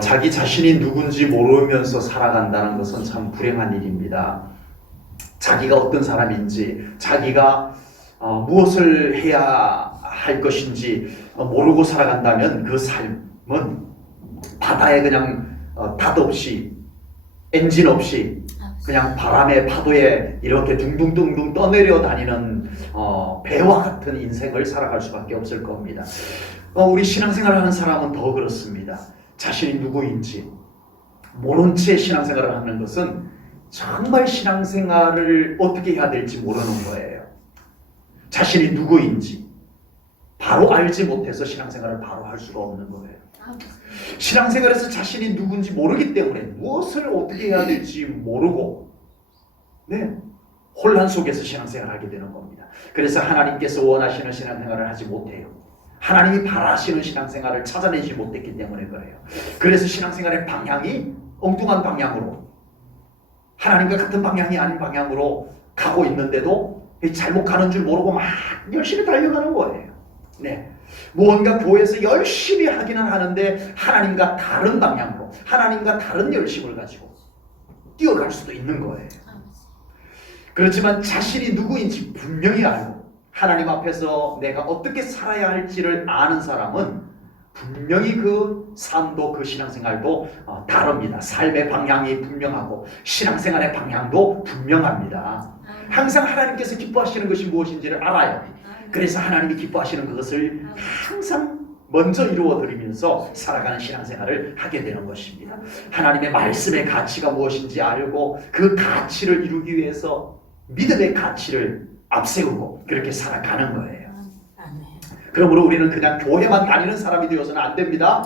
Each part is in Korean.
자기 자신이 누군지 모르면서 살아간다는 것은 참 불행한 일입니다. 자기가 어떤 사람인지, 자기가 무엇을 해야 할 것인지 모르고 살아간다면 그 삶은 바다에 그냥 닷 없이, 엔진 없이 그냥 바람의 파도에 이렇게 둥둥둥둥 떠내려 다니는 배와 같은 인생을 살아갈 수밖에 없을 겁니다. 우리 신앙생활을 하는 사람은 더 그렇습니다. 자신이 누구인지 모른 채 신앙생활을 하는 것은 정말 신앙생활을 어떻게 해야 될지 모르는 거예요. 자신이 누구인지 바로 알지 못해서 신앙생활을 바로 할 수가 없는 거예요. 신앙생활에서 자신이 누군지 모르기 때문에 무엇을 어떻게 해야 될지 모르고 혼란 속에서 신앙생활을 하게 되는 겁니다. 그래서 하나님께서 원하시는 신앙생활을 하지 못해요. 하나님이 바라시는 신앙생활을 찾아내지 못했기 때문에 그래요. 그래서 신앙생활의 방향이 엉뚱한 방향으로, 하나님과 같은 방향이 아닌 방향으로 가고 있는데도 잘못 가는 줄 모르고 막 열심히 달려가는 거예요. 무언가 교회에서 열심히 하기는 하는데 하나님과 다른 방향으로, 하나님과 다른 열심을 가지고 뛰어갈 수도 있는 거예요. 그렇지만 자신이 누구인지 분명히 알고 하나님 앞에서 내가 어떻게 살아야 할지를 아는 사람은 분명히 그 삶도, 그 신앙생활도 다릅니다. 삶의 방향이 분명하고 신앙생활의 방향도 분명합니다. 항상 하나님께서 기뻐하시는 것이 무엇인지를 알아요. 그래서 하나님이 기뻐하시는 그것을 항상 먼저 이루어드리면서 살아가는 신앙생활을 하게 되는 것입니다. 하나님의 말씀의 가치가 무엇인지 알고 그 가치를 이루기 위해서 믿음의 가치를 앞세우고 그렇게 살아가는 거예요. 그러므로 우리는 그냥 교회만 다니는 사람이 되어서는 안 됩니다.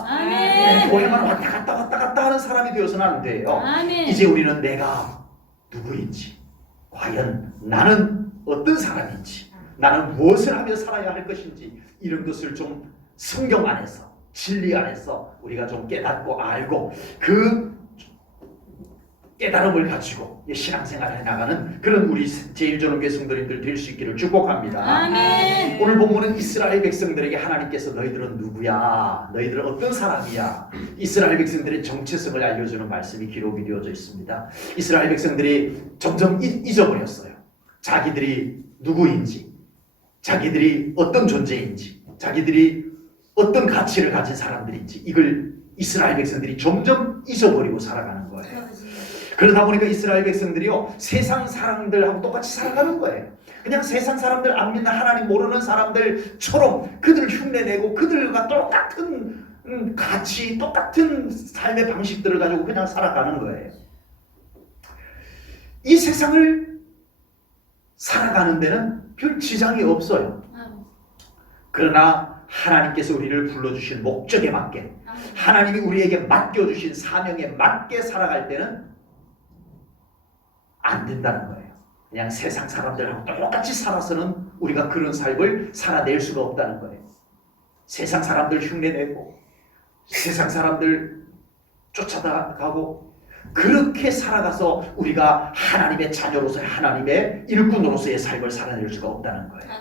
교회만 왔다 갔다 하는 사람이 되어서는 안 돼요. 이제 우리는 내가 누구인지, 과연 나는 어떤 사람인지, 나는 무엇을 하며 살아야 할 것인지, 이런 것을 좀 성경 안에서, 진리 안에서 우리가 좀 깨닫고 알고 그 깨달음을 가지고 신앙생활을 해나가는 그런 우리 제일전원교회 성도님들 될 수 있기를 축복합니다. 아멘. 오늘 본문은 이스라엘 백성들에게 하나님께서 너희들은 누구야? 너희들은 어떤 사람이야? 이스라엘 백성들의 정체성을 알려주는 말씀이 기록이 되어져 있습니다. 이스라엘 백성들이 점점 잊어버렸어요. 자기들이 누구인지, 자기들이 어떤 존재인지, 자기들이 어떤 가치를 가진 사람들인지, 이걸 이스라엘 백성들이 점점 잊어버리고 살아가는 거예요. 그러다 보니까 이스라엘 백성들이요, 세상 사람들하고 똑같이 살아가는 거예요. 그냥 세상 사람들, 안 믿는 하나님 모르는 사람들처럼 그들을 흉내내고 그들과 똑같은 가치, 똑같은 삶의 방식들을 가지고 그냥 살아가는 거예요. 이 세상을 살아가는 데는 별 지장이 없어요. 그러나 하나님께서 우리를 불러주신 목적에 맞게, 하나님이 우리에게 맡겨주신 사명에 맞게 살아갈 때는 안 된다는 거예요. 그냥 세상 사람들하고 똑같이 살아서는 우리가 그런 삶을 살아낼 수가 없다는 거예요. 세상 사람들 흉내내고 세상 사람들 쫓아가고 그렇게 살아가서 우리가 하나님의 자녀로서, 하나님의 일꾼으로서의 삶을 살아낼 수가 없다는 거예요.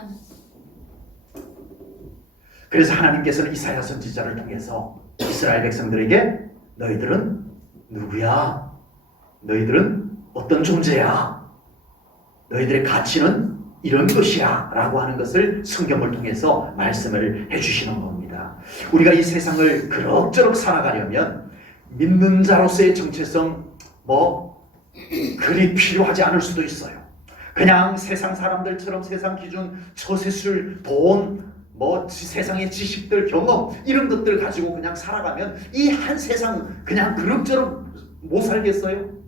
그래서 하나님께서는 이사야 선지자를 통해서 이스라엘 백성들에게 너희들은 누구야? 너희들은 어떤 존재야? 너희들의 가치는 이런 것이야 라고 하는 것을 성경을 통해서 말씀을 해주시는 겁니다. 우리가 이 세상을 그럭저럭 살아가려면 믿는 자로서의 정체성 그리 필요하지 않을 수도 있어요. 그냥 세상 사람들처럼 세상 기준, 처세술, 돈, 세상의 지식들, 경험 이런 것들 가지고 그냥 살아가면 이 한 세상 그냥 그럭저럭 못 살겠어요?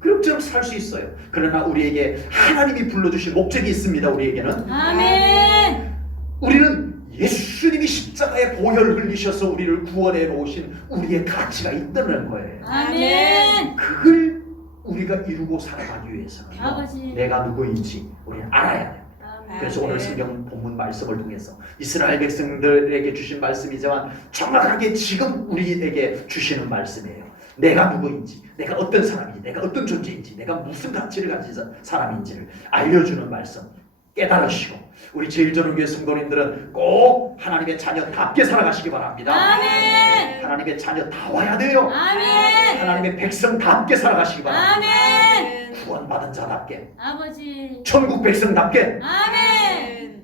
그럭저럭 살 수 있어요. 그러나 우리에게 하나님이 불러주신 목적이 있습니다. 우리에게는. 아멘. 우리는 예수님이 십자가에 보혈을 흘리셔서 우리를 구원해 놓으신 우리의 가치가 있다는 거예요. 아멘. 그걸 우리가 이루고 살아가기 위해서는 아버지. 내가 누구인지 우리는 알아야 돼요. 그래서 오늘 성경 본문 말씀을 통해서 이스라엘 백성들에게 주신 말씀이지만 정확하게 지금 우리에게 주시는 말씀이에요. 내가 누구인지, 내가 어떤 사람인지, 내가 어떤 존재인지, 내가 무슨 가치를 가진 사람인지를 알려주는 말씀. 깨달으시고 우리 제일전후교회 성도님들은 꼭 하나님의 자녀답게 살아가시기 바랍니다. 아멘. 하나님의 자녀 다 와야 돼요. 아멘. 하나님의 백성답게 살아가시기 바랍니다. 아멘. 구원받은 자답게, 아버지. 천국 백성답게, 아멘.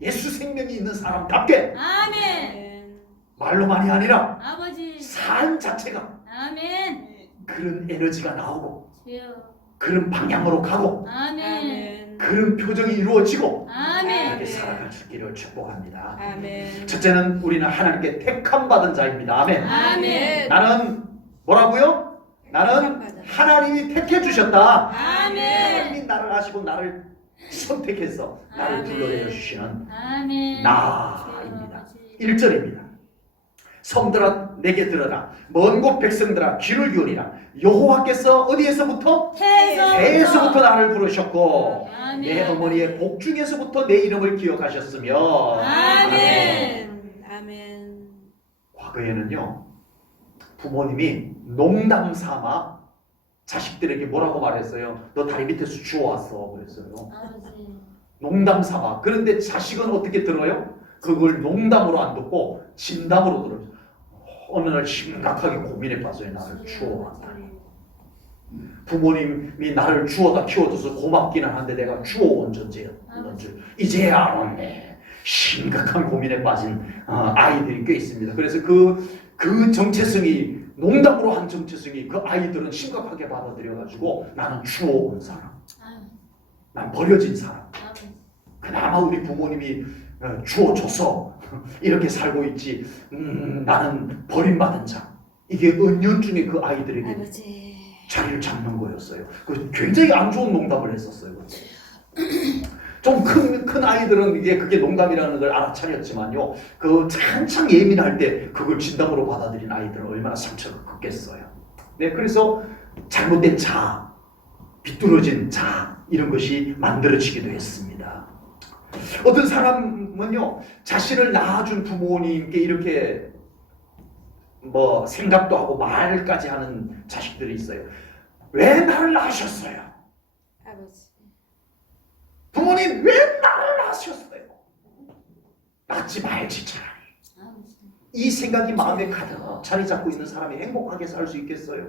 예수 생명이 있는 사람답게, 아멘. 말로만이 아니라 아버지. 삶 자체가 아멘. 그런 에너지가 나오고 주여. 그런 방향으로 가고 아멘. 그런 표정이 이루어지고 아멘. 이렇게 살아갈 수 있기를 축복합니다. 아멘. 첫째는 우리는 하나님께 택함 받은 자입니다. 아멘. 아멘. 나는 뭐라고요? 나는 하나님이 택해 주셨다. 아멘. 하나님이 나를 아시고 나를 선택해서 나를 아멘. 불러내어 주시는 아멘. 나입니다. 주여, 1절입니다. 성들아 내게 들어라. 먼 곳 백성들아 귀를 기울이라. 여호와께서 어디에서부터? 태에서부터 나를 부르셨고 아멘. 내 어머니의 복 중에서부터 내 이름을 기억하셨으며 아멘. 아멘. 과거에는요 부모님이 농담 삼아 자식들에게 뭐라고 말했어요? 너 다리 밑에서 주워왔어 그랬어요. 아버지. 농담 삼아. 그런데 자식은 어떻게 들어요? 그걸 농담으로 안 듣고 진담으로 들어요. 어느 날 심각하게 고민에 빠져요. 나를 주워왔다. 부모님이 나를 주워다 키워줘서 고맙기는 한데 내가 주워온 존재였던 줄 이제야 알았네. 심각한 고민에 빠진 아이들이 꽤 있습니다. 그래서 그 정체성이 농담으로 한 정체성이 그 아이들은 심각하게 받아들여가지고 나는 주워온 사람, 난 버려진 사람. 아버지. 그나마 우리 부모님이 주워줘서 이렇게 살고 있지. 나는 버림받은 자. 이게 은연중에 그 아이들에게 아버지. 자리를 잡는 거였어요. 그 굉장히 안 좋은 농담을 했었어요. 좀 큰 아이들은 그게 농담이라는 걸 알아차렸지만요. 그 한창 예민할 때 그걸 진담으로 받아들인 아이들은 얼마나 상처를 받겠어요. 네, 그래서 잘못된 자, 비뚤어진 자 이런 것이 만들어지기도 했습니다. 어떤 사람은요 자신을 낳아준 부모님께 이렇게 뭐 생각도 하고 말까지 하는 자식들이 있어요. 왜 나를 낳으셨어요? 아버지. 부모님 왜 나를 낳으셨어요? 낳지 말지 차라리. 아버지. 이 생각이 마음에 가득 자리 잡고 있는 사람이 행복하게 살 수 있겠어요?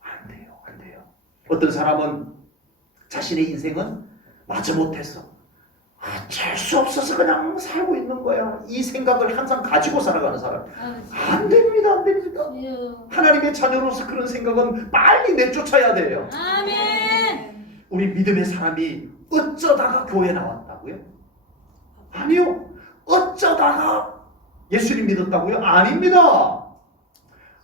안 돼요, 안 돼요. 어떤 사람은 자신의 인생은 마지못해서 어쩔 수 없어서 그냥 살고 있는 거야. 이 생각을 항상 가지고 살아가는 사람. 아버지. 안 됩니다, 안 됩니다. 주여. 하나님의 자녀로서 그런 생각은 빨리 내쫓아야 돼요. 아멘. 우리 믿음의 사람이 어쩌다가 교회 나왔다고요? 아니요. 어쩌다가 예수님 믿었다고요? 아닙니다.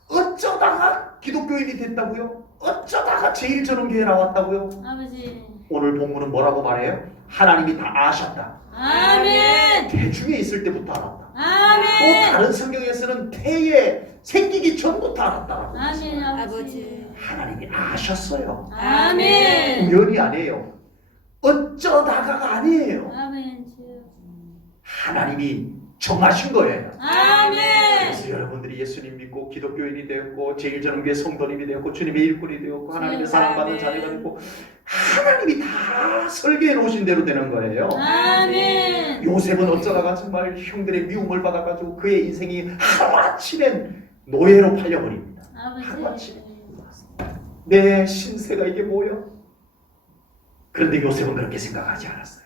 어쩌다가 기독교인이 됐다고요? 어쩌다가 제일전원교회 나왔다고요? 아버지. 오늘 본문은 뭐라고 말해요? 하나님이 다 아셨다. 아멘. 태중에 있을 때부터 알았다. 또 아멘. 다른 성경에서는 태에 생기기 전부터 알았다라고 아멘. 했어요. 아버지. 하나님이 아셨어요. 아멘. 우연이 아니에요. 어쩌다가가 아니에요. 아멘. 주여. 하나님이 정하신 거예요. 아멘. 그래서 여러분들이 예수님 믿고 기독교인이 되었고 제일전원교회 성도님이 되었고 주님의 일꾼이 되었고 하나님의 사랑받는 자녀가 되고 하나님이 다 설계해 놓으신 대로 되는 거예요. 아멘. 요셉은 어쩌다가 정말 형들의 미움을 받아가지고 그의 인생이 하루아침에 노예로 팔려버립니다. 하루아침에. 내 신세가 이게 뭐야? 그런데 요셉은 그렇게 생각하지 않았어요.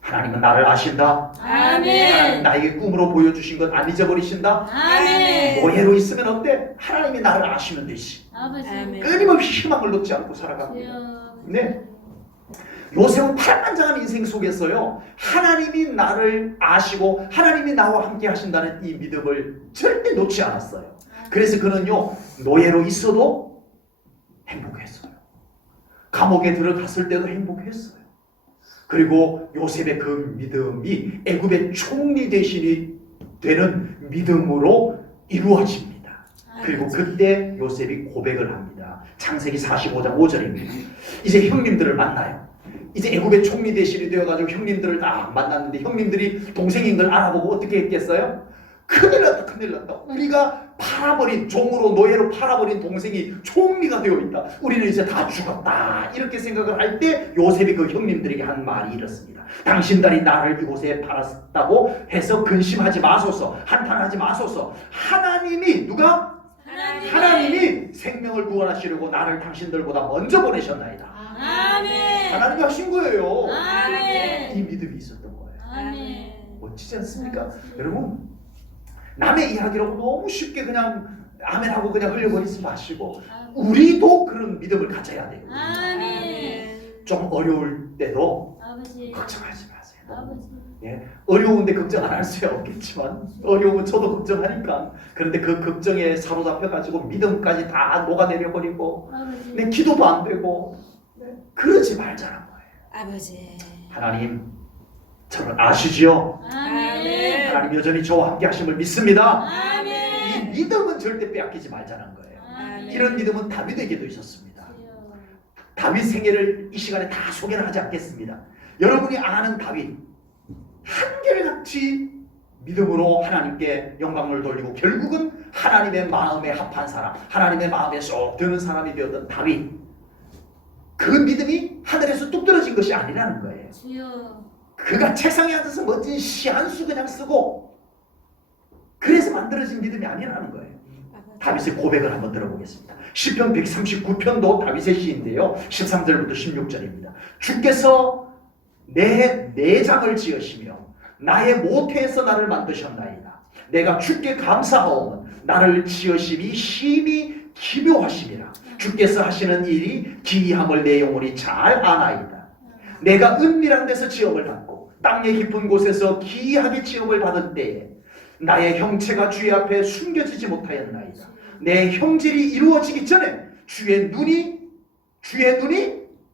하나님은 나를 아신다. 하나님 아멘. 나에게 꿈으로 보여주신 것 안 잊어버리신다. 아멘. 노예로 있으면 어때? 하나님이 나를 아시면 되지. 아버지. 아멘. 끊임없이 희망을 놓지 않고 살아갑니다. 주여. 네. 요셉은 파란만장한 인생 속에서요 하나님이 나를 아시고 하나님이 나와 함께 하신다는 이 믿음을 절대 놓지 않았어요. 그래서 그는요 노예로 있어도 행복했어요. 감옥에 들어갔을 때도 행복했어요. 그리고 요셉의 그 믿음이 애굽의 총리 대신이 되는 믿음으로 이루어집니다. 그리고 그때 요셉이 고백을 합니다. 창세기 45장 5절입니다. 이제 형님들을 만나요. 이제 애굽의 총리 대신이 되어가지고 형님들을 다 만났는데 형님들이 동생인 걸 알아보고 어떻게 했겠어요? 큰일 났다, 큰일 났다. 우리가 팔아버린, 종으로 노예로 팔아버린 동생이 총리가 되어 있다. 우리는 이제 다 죽었다. 이렇게 생각을 할 때 요셉이 그 형님들에게 한 말이 이렇습니다. 당신들이 나를 이곳에 팔았다고 해서 근심하지 마소서, 한탄하지 마소서. 하나님이 누가? 하나님이 생명을 구원하시려고 나를 당신들보다 먼저 보내셨나이다. 아멘. 하나님이 하신 거예요. 아멘. 이 믿음이 있었던 거예요. 아멘. 멋지지 않습니까? 여러분, 남의 이야기라고 너무 쉽게 그냥 아멘하고 그냥 흘려버리지 마시고 우리도 그런 믿음을 가져야 돼요. 아멘. 좀 어려울 때도 아버지. 걱정하지 마세요. 아버지. 예, 어려운데 걱정 안 할 수 없겠지만 어려우면 저도 걱정하니까. 그런데 그 걱정에 사로잡혀가지고 믿음까지 다 녹아내려버리고 아버지. 내 기도도 안 되고 그러지 말자는 거예요. 아버지. 하나님 저를 아시지요? 아멘. 하나님 여전히 저와 함께 하심을 믿습니다. 이 아멘. 믿음은 절대 빼앗기지 말자는 거예요. 아멘. 이런 믿음은 다윗에게도 있었습니다. 주여. 다윗 생애를 이 시간에 다 소개는 하지 않겠습니다. 여러분이 아는 다윗 한결같이 믿음으로 하나님께 영광을 돌리고 결국은 하나님의 마음에 합한 사람, 하나님의 마음에 쏙 드는 사람이 되었던 다윗, 그 믿음이 하늘에서 뚝 떨어진 것이 아니라는 거예요. 주여. 그가 책상에 앉아서 멋진 시 한 수 그냥 쓰고 그래서 만들어진 믿음이 아니라는 거예요. 다윗의 고백을 한번 들어보겠습니다. 시편 139편도 다윗의 시인데요. 13절부터 16절입니다. 주께서 내 내장을 지으시며 나의 모태에서 나를 만드셨나이다. 내가 주께 감사하오면 나를 지으심이 심히 기묘하심이라. 주께서 하시는 일이 기이함을 내 영혼이 잘 아나이다. 내가 은밀한 데서 지음을 받고 땅의 깊은 곳에서 기이하게 지음을 받은 때에 나의 형체가 주의 앞에 숨겨지지 못하였나이다. 내 형질이 이루어지기 전에 주의 눈이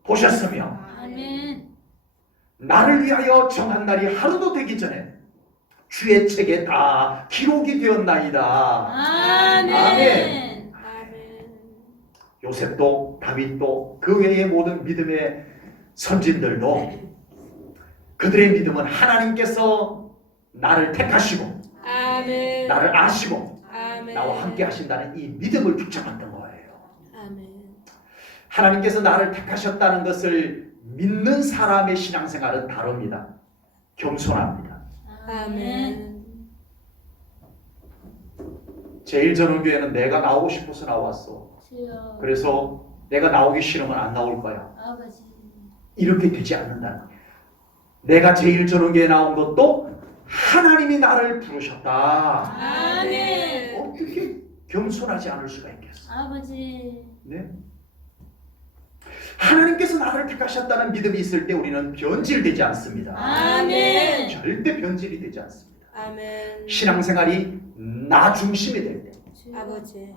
보셨으며 아멘. 나를 위하여 정한 날이 하루도 되기 전에 주의 책에 다 기록이 되었나이다. 아멘. 아멘. 아멘. 요셉도 다윗도 그 외의 모든 믿음의 선진들도 그들의 믿음은 하나님께서 나를 택하시고 아멘. 나를 아시고 아멘. 나와 함께 하신다는 이 믿음을 붙잡았던 거예요. 아멘. 하나님께서 나를 택하셨다는 것을 믿는 사람의 신앙생활은 다릅니다. 겸손합니다. 아멘. 제일전원교회는 내가 나오고 싶어서 나왔어. 주여. 그래서 내가 나오기 싫으면 안 나올 거야. 아버지. 이렇게 되지 않는다는 거예요. 내가 제일전원교회에 나온 것도 하나님이 나를 부르셨다. 아멘. 어떻게 겸손하지 않을 수가 있겠어? 아버지. 네? 하나님께서 나를 택하셨다는 믿음이 있을 때 우리는 변질되지 않습니다. 아멘. 절대 변질이 되지 않습니다. 아멘. 신앙생활이 나 중심이 될 때, 주여. 아버지.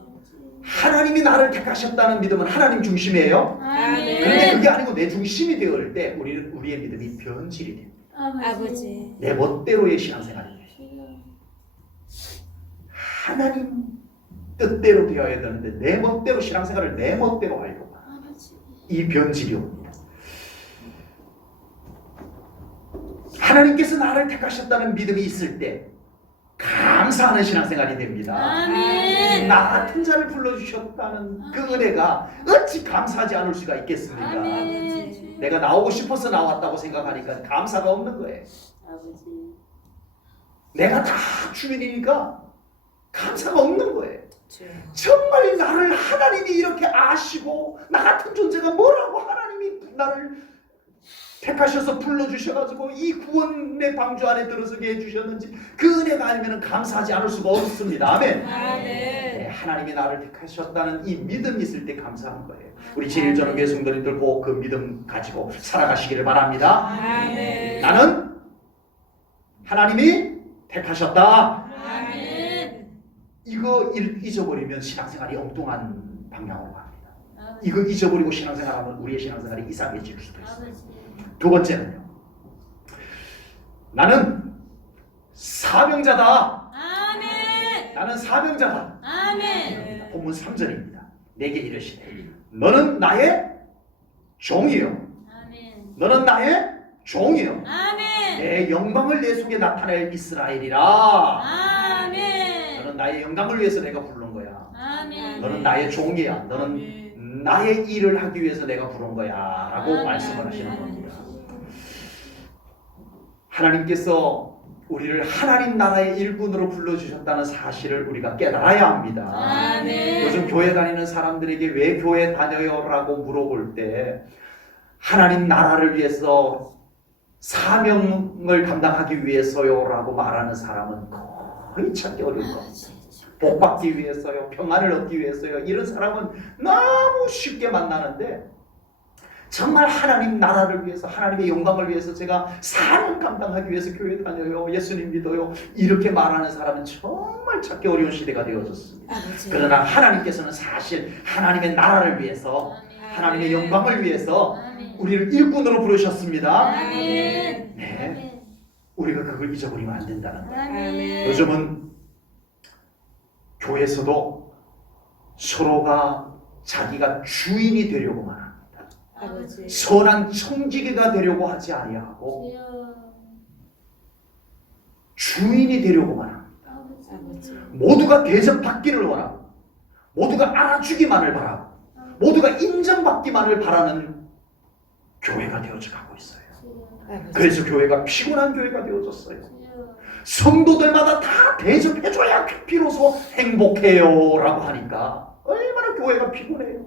하나님이 나를 택하셨다는 믿음은 하나님 중심이에요. 아멘. 그런데 그게 아니고 내 중심이 되어올 때 우리는 우리의 믿음이 변질이 됩니다. 아버지. 내 멋대로의 신앙생활이 돼요. 주여. 하나님 뜻대로 되어야 되는데 내 멋대로 신앙생활을 내 멋대로 하려고 하는 아버지. 이 변질이 옵니다. 하나님께서 나를 택하셨다는 믿음이 있을 때 감사하는 신앙생활이 됩니다. 아멘. 나 같은 자를 불러주셨다는 그 은혜가 어찌 감사하지 않을 수가 있겠습니까? 아멘. 주여. 내가 나오고 싶어서 나왔다고 생각하니까 감사가 없는 거예요. 아버지. 내가 다 주민이니까 감사가 없는 거예요. 주여. 정말 나를 하나님이 이렇게 아시고 나 같은 존재가 뭐라고 하나님이 나를 택하셔서 불러주셔가지고 이 구원의 방주 안에 들어서게 해주셨는지 그 은혜가 아니면 감사하지 않을 수가 없습니다. 아멘. 아멘. 네, 하나님이 나를 택하셨다는 이 믿음이 있을 때 감사한 거예요. 우리 제일전원교회 성도님들 꼭 그 믿음 가지고 살아가시기를 바랍니다. 아멘. 나는 하나님이 택하셨다. 아멘. 이거 잊어버리면 신앙생활이 엉뚱한 방향으로 갑니다. 아버지. 이거 잊어버리고 신앙생활하면 우리의 신앙생활이 이상해질 수도 있어요. 아버지. 두 번째는요. 나는 사명자다. 아멘. 나는 사명자다. 아멘. 본문 3절입니다. 내게 이르시되 너는 나의 종이요. 아멘. 너는 나의 종이요. 아멘. 내 영광을 내 속에 나타낼 이스라엘이라. 아멘. 너는 나의 영광을 위해서 내가 부른 거야. 아멘. 너는 나의 종이야. 너는 나의 일을 하기 위해서 내가 부른 거야 라고 아멘. 말씀을 하시는 겁니다. 하나님께서 우리를 하나님 나라의 일꾼으로 불러주셨다는 사실을 우리가 깨달아야 합니다. 아멘. 요즘 교회 다니는 사람들에게 왜 교회 다녀요? 라고 물어볼 때 하나님 나라를 위해서 사명을 감당하기 위해서요 라고 말하는 사람은 거의 찾기 어려울 겁니다. 복 받기 위해서요, 평안을 얻기 위해서요, 이런 사람은 너무 쉽게 만나는데 정말 하나님 나라를 위해서, 하나님의 영광을 위해서 제가 사명 감당하기 위해서 교회 다녀요, 예수님 믿어요, 이렇게 말하는 사람은 정말 찾기 어려운 시대가 되어졌습니다. 아버지. 그러나 하나님께서는 사실 하나님의 나라를 위해서, 하나님의 영광을 위해서 아멘. 우리를 일꾼으로 부르셨습니다. 아멘. 네, 우리가 그걸 잊어버리면 안 된다는 거예요. 아멘. 요즘은 교회에서도 서로가 자기가 주인이 되려고만 합니다. 아버지. 선한 청지기가 되려고 하지 아니하고 주여. 주인이 되려고만 합니다. 아버지. 모두가 대접받기를 원하고 모두가 알아주기만을 바라고 모두가 인정받기만을 바라는 교회가 되어져 가고 있어요. 아버지. 그래서 교회가 피곤한 교회가 되어졌어요. 주여. 성도들마다 다 대접해줘야 비로소 행복해요 라고 하니까 얼마나 교회가 피곤해요.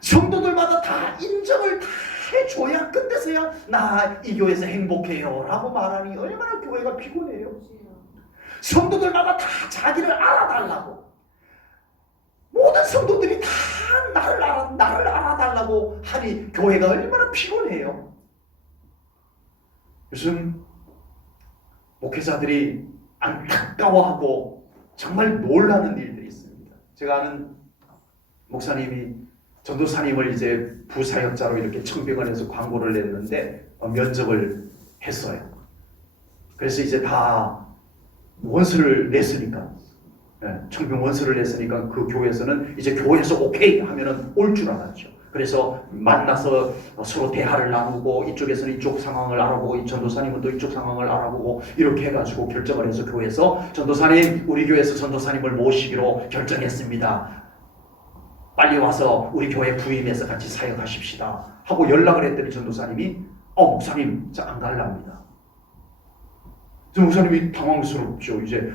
성도들마다 다 인정을 다 해줘야 끝내서야 나 이 교회에서 행복해요 라고 말하니 얼마나 교회가 피곤해요. 성도들마다 다 자기를 알아달라고, 모든 성도들이 다 나를 알아달라고 하니 교회가 얼마나 피곤해요. 요즘 목회자들이 안타까워하고 정말 놀라는 일들이 있습니다. 제가 아는 목사님이 전도사님을 이제 부사역자로 이렇게 청빙원에서 광고를 냈는데 면접을 했어요. 그래서 이제 다 원서를 냈으니까, 청빙 원서를 냈으니까 그 교회에서는 이제 교회에서 오케이 하면은 올 줄 알았죠. 그래서 만나서 서로 대화를 나누고 이쪽에서는 이쪽 상황을 알아보고 이 전도사님은 또 이쪽 상황을 알아보고 이렇게 해가지고 결정을 해서 교회에서 전도사님, 우리 교회에서 전도사님을 모시기로 결정했습니다. 빨리 와서 우리 교회 부임해서 같이 사역하십시다 하고 연락을 했더니 전도사님이 목사님 저 안 갈랍니다. 목사님이 당황스럽죠. 이제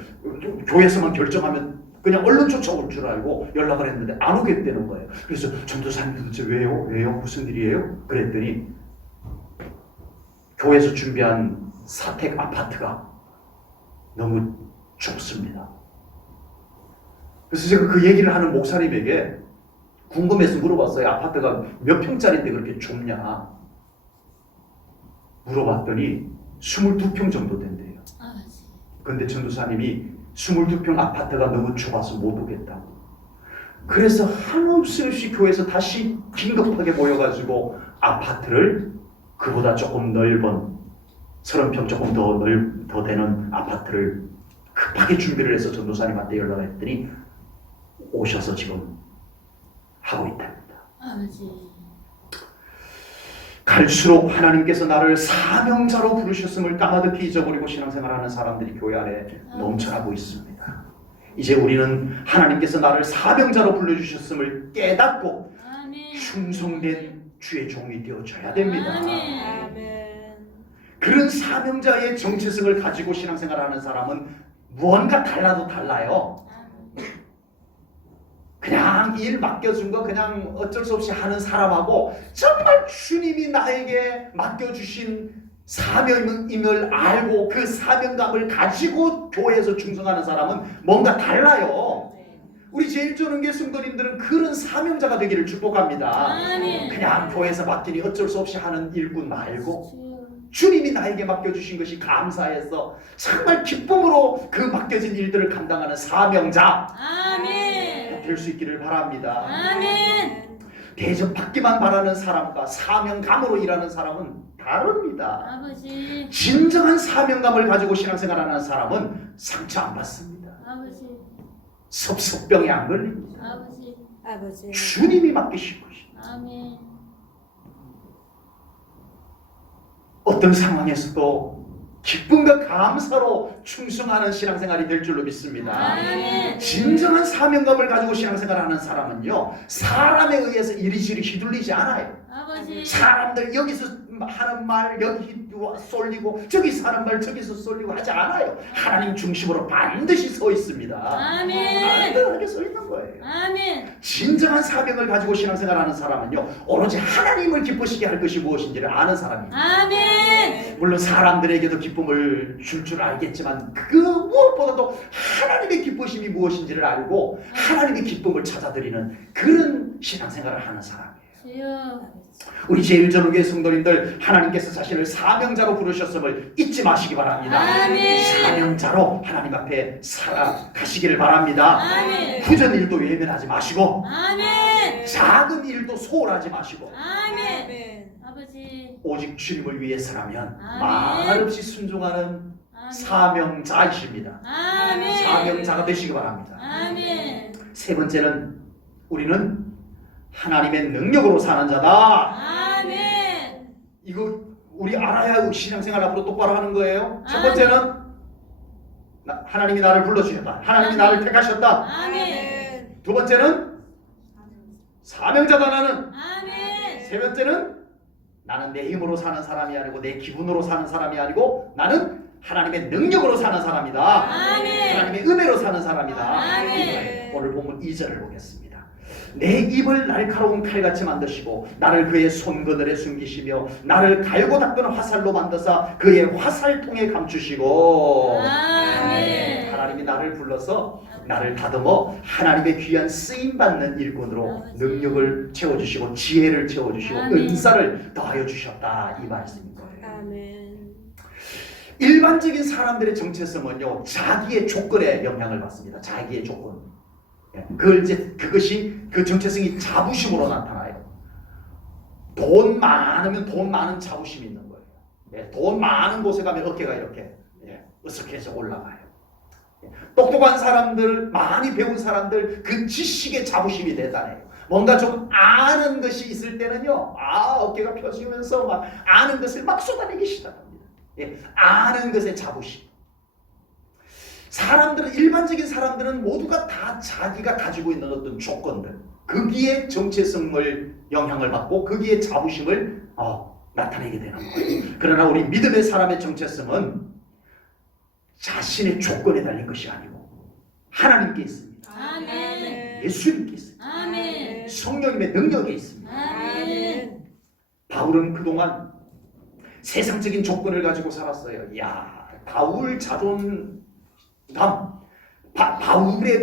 교회에서만 결정하면 그냥 얼른 쫓아올 줄 알고 연락을 했는데 안 오겠다는 거예요. 그래서 전도사님 도대체 왜요? 무슨 일이에요? 그랬더니 교회에서 준비한 사택 아파트가 너무 좁습니다. 그래서 제가 그 얘기를 하는 목사님에게 궁금해서 물어봤어요. 아파트가 몇 평짜리인데 그렇게 좁냐? 물어봤더니 22평 정도 된대요. 근데 전도사님이 22평 아파트가 너무 좁아서 못 오겠다고. 그래서 한없이 교회에서 다시 긴급하게 모여가지고 아파트를 그보다 조금 넓은 30평 조금 더 되는 아파트를 급하게 준비를 해서 전도사님한테 연락을 했더니 오셔서 지금 하고 있답니다. 아버지. 갈수록 하나님께서 나를 사명자로 부르셨음을 까마득히 잊어버리고 신앙생활하는 사람들이 교회 안에 넘쳐나고 있습니다. 이제 우리는 하나님께서 나를 사명자로 불러주셨음을 깨닫고 아멘. 충성된 주의 종이 되어줘야 됩니다. 아멘. 아멘. 그런 사명자의 정체성을 가지고 신앙생활하는 사람은 무언가 달라도 달라요. 그냥 일 맡겨준 거 그냥 어쩔 수 없이 하는 사람하고 정말 주님이 나에게 맡겨주신 사명임을 알고 그 사명감을 가지고 교회에서 충성하는 사람은 뭔가 달라요. 우리 제일조능교 성도님들은 그런 사명자가 되기를 축복합니다. 아멘. 그냥 교회에서 맡기니 어쩔 수 없이 하는 일꾼 말고 주여. 주님이 나에게 맡겨주신 것이 감사해서 정말 기쁨으로 그 맡겨진 일들을 감당하는 사명자 아멘. 될 수 있기를 바랍니다. 아멘. 대접받기만 바라는 사람과 사명감으로 일하는 사람은 다릅니다. 아버지. 진정한 사명감을 가지고 신앙생활하는 사람은 상처 안 받습니다. 아버지. 섭섭병에 안 걸립니다. 아버지. 아버지. 주님이 맡기신 것입니다. 아멘. 어떤 상황에서도 기쁨과 감사로 충성하는 신앙생활이 될 줄로 믿습니다. 아멘. 진정한 사명감을 가지고 신앙생활을 하는 사람은요, 사람에 의해서 이리저리 휘둘리지 않아요. 아버지. 사람들 여기서 하는 말 여기 쏠리고 저기서 하는 말 저기서 쏠리고 하지 않아요. 하나님 중심으로 반드시 서 있습니다. 아멘. 안전하게 서 있는 거예요. 아멘. 진정한 사명을 가지고 신앙생활하는 사람은요, 오로지 하나님을 기쁘시게 할 것이 무엇인지를 아는 사람입니다. 아멘. 물론 사람들에게도 기쁨을 줄 알겠지만 그 무엇보다도 하나님의 기쁘심이 무엇인지를 알고 하나님의 기쁨을 찾아드리는 그런 신앙생활을 하는 사람이에요. 주여. 우리 제1전후교회 성도님들, 하나님께서 자신을 사명자로 부르셨음을 잊지 마시기 바랍니다. 아멘. 사명자로 하나님 앞에 살아가시기를 바랍니다. 아멘. 후전 일도 외면하지 마시고 아멘. 작은 일도 소홀하지 마시고 아멘. 아멘. 아버지. 오직 주님을 위해서라면 아멘. 말없이 순종하는 아멘. 사명자이십니다. 아멘. 사명자가 되시기 바랍니다. 아멘. 세 번째는 우리는 하나님의 능력으로 사는 자다. 아멘. 이거 우리 알아야 신앙생활 앞으로 똑바로 하는 거예요. 첫 아멘. 번째는 하나님이 나를 불러주셨다. 하나님이 나를 택하셨다. 아멘. 두 번째는 사명자다 나는. 아멘. 세 번째는 나는 내 힘으로 사는 사람이 아니고 내 기분으로 사는 사람이 아니고 나는 하나님의 능력으로 사는 사람이다. 아멘. 하나님의 은혜로 사는 사람이다. 아멘. 오늘 본문 2절을 보겠습니다. 내 입을 날카로운 칼같이 만드시고 나를 그의 손그늘에 숨기시며 나를 갈고 닦은 화살로 만드사 그의 화살통에 감추시고. 아멘. 하나님이 나를 불러서 나를 다듬어 하나님의 귀한 쓰임받는 일꾼으로 능력을 채워주시고 지혜를 채워주시고 아멘. 은사를 더하여 주셨다, 이 말씀인 거예요. 아멘. 일반적인 사람들의 정체성은요, 자기의 조건에 영향을 받습니다. 자기의 조건. 그것이 그 정체성이 자부심으로 나타나요. 돈 많으면 돈 많은 자부심이 있는 거예요. 돈 많은 곳에 가면 어깨가 이렇게 으쓱해서 올라가요. 똑똑한 사람들, 많이 배운 사람들, 그 지식의 자부심이 대단해요. 뭔가 좀 아는 것이 있을 때는요, 어깨가 펴지면서 막 아는 것을 막 쏟아내기 시작합니다. 아는 것의 자부심. 사람들은, 일반적인 사람들은 모두가 다 자기가 가지고 있는 어떤 조건들, 거기에 정체성을 영향을 받고 거기에 자부심을 나타내게 되는 거예요. 그러나 우리 믿음의 사람의 정체성은 자신의 조건에 달린 것이 아니고 하나님께 있습니다. 아멘. 예수님께 있습니다. 아멘. 성령님의 능력에 있습니다. 아멘. 바울은 그동안 세상적인 조건을 가지고 살았어요. 바울 자존감, 바울의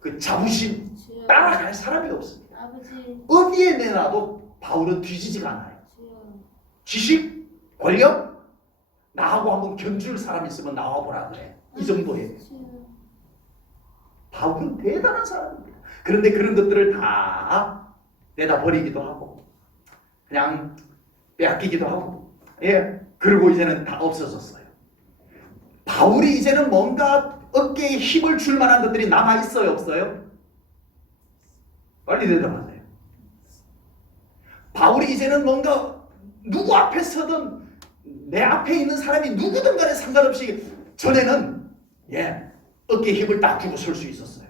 그 자부심 주여. 따라갈 사람이 없습니다. 아버지. 어디에 내놔도 바울은 뒤지지가 않아요. 주여. 지식, 권력, 나하고 한번 견줄 사람 있으면 나와보라 그래. 이 정도예요. 주여. 바울은 대단한 사람입니다. 그런데 그런 것들을 다 내다 버리기도 하고 그냥 빼앗기기도 하고, 그리고 이제는 다 없어졌어요. 바울이 이제는 뭔가 어깨에 힘을 줄 만한 것들이 남아 있어요, 없어요? 빨리 대답하세요. 바울이 이제는 뭔가 누구 앞에 서든 내 앞에 있는 사람이 누구든 간에 상관없이 전에는 어깨에 힘을 딱 주고 설 수 있었어요.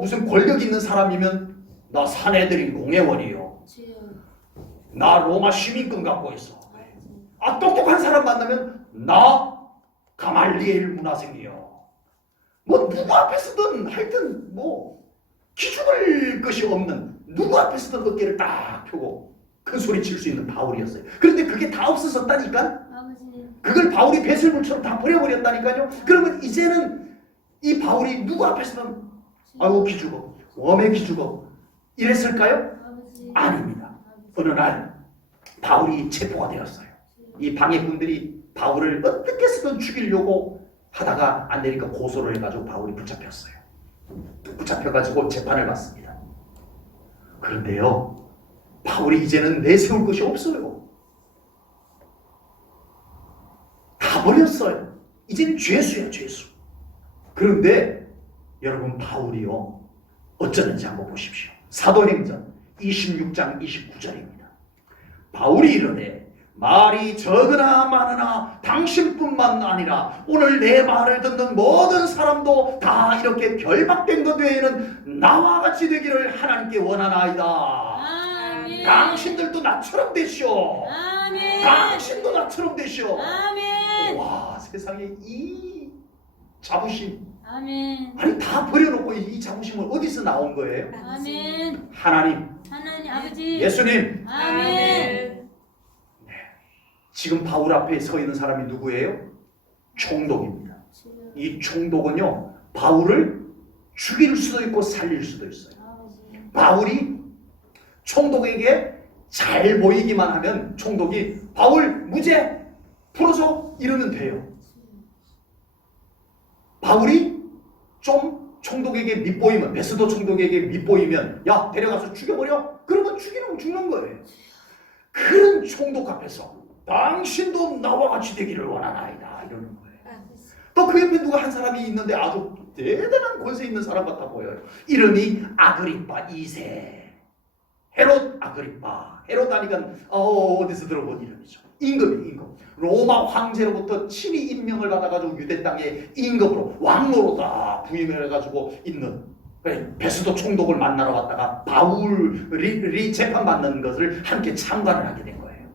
무슨 권력 있는 사람이면 나 사내들인 공회원이요. 주여. 나 로마 시민권 갖고 있어. 똑똑한 사람 만나면 나 가말리엘 문화생이요. 뭐 누구 앞에서든 하여튼 기죽을 것이 없는, 누구 앞에서든 어깨를 딱 펴고 큰 소리 칠 수 있는 바울이었어요. 그런데 그게 다 없어졌다니까? 아버지. 그걸 바울이 배설물처럼 다 버려버렸다니까요. 그러면 이제는 이 바울이 누구 앞에서든 아이고 기죽어, 웜에 기죽어 이랬을까요? 아버지. 아닙니다. 어느 날 바울이 체포가 되었어요. 이 방해꾼들이 바울을 어떻게 해서든 죽이려고 하다가 안 되니까 고소를 해가지고 바울이 붙잡혔어요. 붙잡혀가지고 재판을 받습니다. 그런데요, 바울이 이제는 내세울 것이 없어요. 다 버렸어요. 이제는 죄수예요, 죄수. 그런데 여러분, 바울이요 어쩌는지 한번 보십시오. 사도행전 26장 29절입니다. 바울이 이르되 말이 적으나 많으나 당신뿐만 아니라 오늘 내 말을 듣는 모든 사람도 다 이렇게 결박된 것 외에는 나와 같이 되기를 하나님께 원하나이다. 아멘. 당신들도 나처럼 되시오. 아멘. 당신도 나처럼 되시오. 아멘. 와, 세상에 이 자부심, 아멘. 아니 다 버려놓고 이 자부심은 어디서 나온 거예요? 아멘. 하나님, 하나님 아버지. 예수님. 아멘. 지금 바울 앞에 서 있는 사람이 누구예요? 총독입니다. 이 총독은요, 바울을 죽일 수도 있고 살릴 수도 있어요. 아버지. 바울이 총독에게 잘 보이기만 하면 총독이 바울 무죄 풀어줘 이러면 돼요. 바울이 좀 총독에게 밉보이면, 베스도 총독에게 밉보이면 야 데려가서 죽여버려? 그러면 죽는 거예요. 그런 총독 앞에서 당신도 나와 같이 되기를 원하나이다 이러는 거예요. 또 그 옆에 누가 한 사람이 있는데 아주 대단한 권세 있는 사람 같아 보여요. 이름이 아그리파 2세. 헤롯 아그리파. 헤롯 하니까 어디서 들어본 이름이죠. 임금이에요. 임금. 로마 황제로부터 친히 임명을 받아가지고 유대 땅에 임금으로 왕노로다 부임해가지고 있는 베스도 총독을 만나러 갔다가 바울이 재판받는 것을 함께 참관을 하게 된 거예요.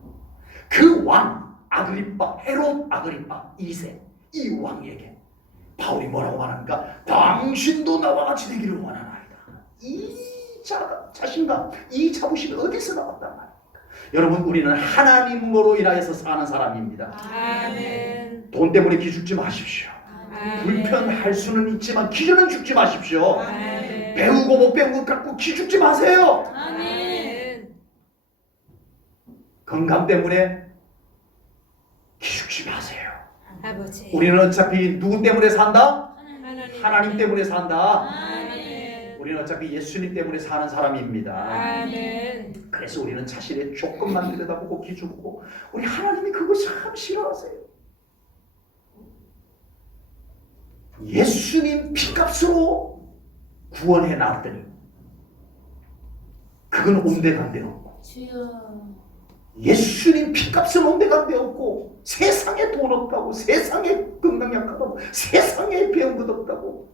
그 왕 아그리파, 헤롯 아그리파 2세 이 왕에게 바울이 뭐라고 말합니까? 당신도 나와 같이 되기를 원하나이다. 이 자신감, 이 자부심이 어디서 나왔단 말입니까? 여러분, 우리는 하나님으로 인하여서 사는 사람입니다. 아멘. 돈 때문에 기죽지 마십시오. 불편할 수는 있지만 기죽는 죽지 마십시오. 아멘. 배우고 못 배운 것 갖고 기죽지 마세요. 아멘. 건강 때문에 기죽지 마세요. 아버지. 우리는 어차피 누구 때문에 산다? 하나님. 하나님 때문에 산다. 아멘. 우리는 어차피 예수님 때문에 사는 사람입니다. 아멘. 그래서 우리는 자신의 조금만 들여다보고 기죽고, 우리 하나님이 그거 참 싫어하세요. 예수님 피값으로 구원해 놨더니 그건 온데간데 없고, 주여. 예수님 피값은 온데간데 없고, 세상에 돈 없다고, 세상에 건강 약하다고, 세상에 배운 것 없다고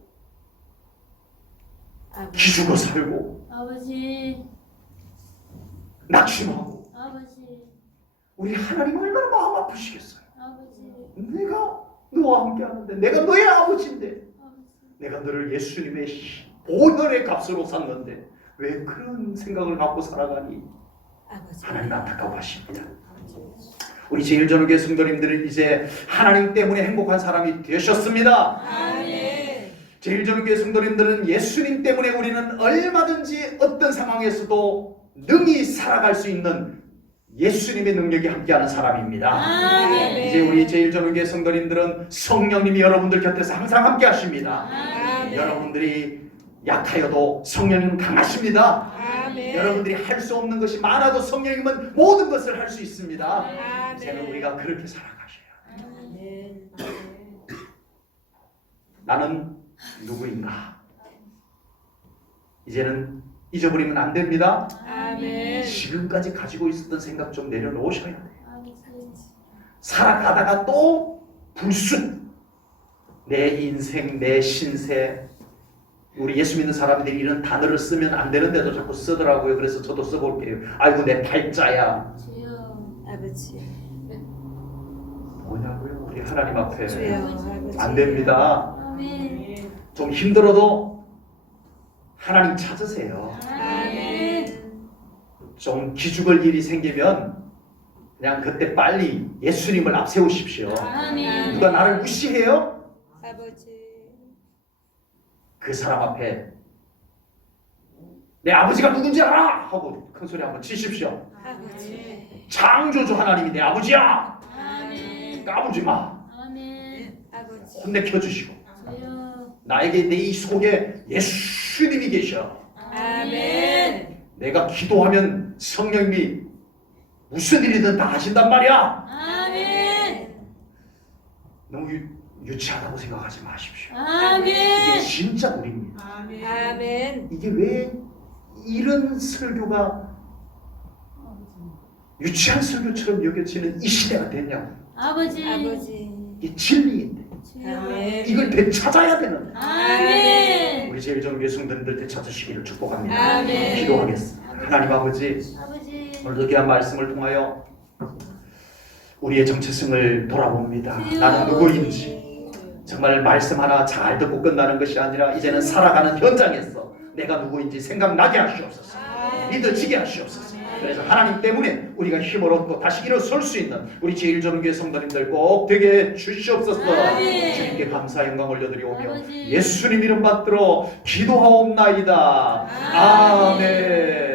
아버지. 기죽어 살고 아버지. 낙심하고, 아버지. 우리 하나님 얼마나 마음 아프시겠어요. 아버지. 내가 너와 함께 하는데, 내가 너의 아버지인데, 아버지. 내가 너를 예수님의 보혈의 값으로 샀는데 왜 그런 생각을 갖고 살아가니? 아버지. 하나님 안타까워하십니다. 우리 제1전후교회 성도님들은 이제 하나님 때문에 행복한 사람이 되셨습니다. 아멘. 제1전후교회 성도님들은 예수님 때문에 우리는 얼마든지 어떤 상황에서도 능히 살아갈 수 있는 예수님의 능력이 함께하는 사람입니다. 아멘. 이제 우리 제1전후교회 성도님들은 성령님이 여러분들 곁에서 항상 함께 하십니다. 아멘. 여러분들이 약하여도 성령님은 강하십니다. 아멘. 여러분들이 할 수 없는 것이 많아도 성령님은 모든 것을 할 수 있습니다. 아멘. 이제는 우리가 그렇게 살아가셔야 해요. 아멘. 나는 누구인가? 이제는 잊어버리면 안 됩니다. 아멘. 지금까지 가지고 있었던 생각 좀 내려놓으셔야 돼요. 아버지. 살아가다가 또 불순, 내 인생, 내 신세. 우리 예수 믿는 사람들이 이런 단어를 쓰면 안 되는데도 자꾸 쓰더라고요. 그래서 저도 써볼게요. 아이고 내 팔자야. 주여. 아버지. 뭐냐고요? 우리 하나님 앞에 주여. 아버지. 안 됩니다. 아멘. 좀 힘들어도 하나님 찾으세요. 아멘. 좀 기죽을 일이 생기면 그냥 그때 빨리 예수님을 앞세우십시오. 아멘. 누가 나를 무시해요? 아버지. 그 사람 앞에 내 아버지가 누군지 알아! 하고 큰 소리 한번 치십시오. 아버지. 창조주 하나님이 내 아버지야! 아멘. 까부지 마. 아멘. 아버지. 혼내켜 주시고, 주여. 나에게 내 이 속에 예수님이 계셔. 아멘. 내가 기도하면 성령님이 무슨 일이든 다 하신단 말이야. 아멘. 너무 유치하다고 생각하지 마십시오. 이게 아멘. 진짜 우리입니다. 아멘. 이게 왜 이런 설교가 유치한 설교처럼 여겨지는 이 시대가 됐냐고. 아버지. 아버지. 이 진리인데 아멘. 이걸 되찾아야 되는 아멘. 우리 제일 좋은 교회 성도님들 되찾으시기를 축복합니다. 아멘. 기도하겠습니다. 하나님 아버지, 아버지. 오늘도 귀한 말씀을 통하여 우리의 정체성을 돌아봅니다. 나는 누구인지 정말 말씀 하나 잘 듣고 끝나는 것이 아니라 이제는 살아가는 현장에서 내가 누구인지 생각나게 하시옵소서. 믿어지게 하시옵소서. 그래서 하나님 때문에 우리가 힘을 얻고 다시 일어설 수 있는 우리 제일 좋은 교회 성도님들 꼭 되게 해 주시옵소서. 아멘. 주님께 감사 영광 올려드리오며 아버지. 예수님 이름 받들어 기도하옵나이다. 아멘.